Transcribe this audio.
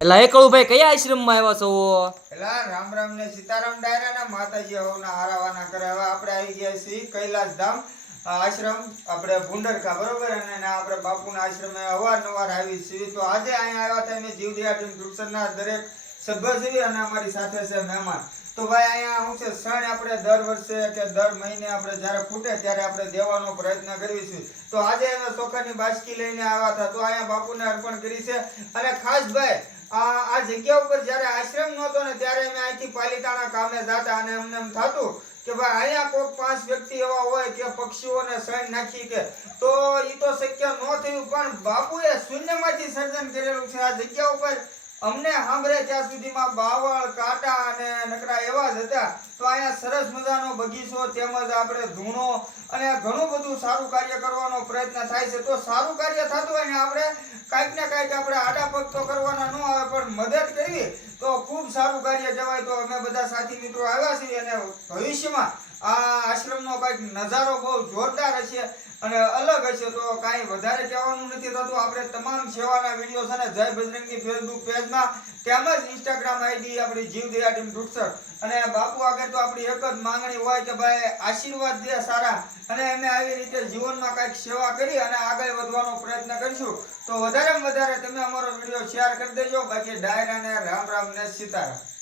એલા એકળુભાઈ કયા આશ્રમમાં આવ્યા છો? એલા રામ રામ ને સીતારામ ડાયરા ના માતાજી હોના હારાવાના કરે. હવે આપણે આવી ગયા છીએ કૈલાસ ધામ આશ્રમ આપણે ભુંડરકા બરોબર, અને આપણે બાપુના આશ્રમે અવારનવાર આવી છીએ. તો આજે અહીંયા આવ્યા હતા અમે જીવદયા ટીમ ટ્યુશનના દરેક સભ્ય છીએ અને અમારી સાથે છે મહેમાન. તો ભાઈ અહીંયા શું છે, સણ આપણે દર વર્ષે કે દર મહિને આપણે જ્યારે ફૂટે ત્યારે આપણે દેવાનો પ્રયત્ન કરીશું. તો આજે અમે ચોખાની બાસકી લઈને આવ્યા હતા, તો અહીંયા બાપુને અર્પણ કરી છે. અને ખાસ ભાઈ આ જગ્યા ઉપર જ્યારે આશ્રમ નહોતો ને ત્યારે અમે અહીંથી પાલિતાણા કામે જતા અને અમને એમ થતું કે ભાઈ અહીંયા કોઈક 5 વ્યક્તિ એવા હોય કે પક્ષીઓને સણ નાખી કે, તો એ તો શક્ય ન થયું. પણ બાપુએ શૂન્યમાંથી સર્જન કરેલું છે આ જગ્યા ઉપર. અમને સાંભળે ત્યાં સુધીમાં બાવળ કાંટા અને નકરા એવા જ હતા. તો અહીંયા સરસ મજાનો બગીચો તેમજ આપણે ધૂણો અને ઘણું બધું સારું કાર્ય કરવાનો પ્રયત્ન થાય છે. તો સારું કાર્ય થતું હોય ને આપણે કાંઈક ને કાંઈક આપણે આડા પગ તો કરવાના ન આવે, પણ મદદ કરવી તો ખૂબ સારું કાર્ય કહેવાય. તો અમે બધા સાથી મિત્રો આવ્યા છીએ અને ભવિષ્યમાં આ આશ્રમનો કંઈક નજારો બહુ જોરદાર હશે અને અલગ હશે. તો કાંઈ વધારે કહેવાનું નથી થતું. આપણે તમામ સેવાના વિડીયો છે ને જય બજરંગી ફેસબુક પેજમાં તેમજ ઇન્સ્ટાગ્રામ આઈડી આપણી જીવદયા ટીમ ટ્યુશન. અને બાપુ આગળ તો આપણી એક જ માંગણી હોય કે ભાઈ આશીર્વાદ દે સારા, અને અમે આવી રીતે જીવનમાં કંઈક સેવા કરી અને આગળ વધવાનો પ્રયત્ન કરીશું. તો વધારેમાં વધારે તમે અમારો વિડીયો શેર કરી દેજો. બાકી ડાયરાને રામ રામ ને સીતારામ.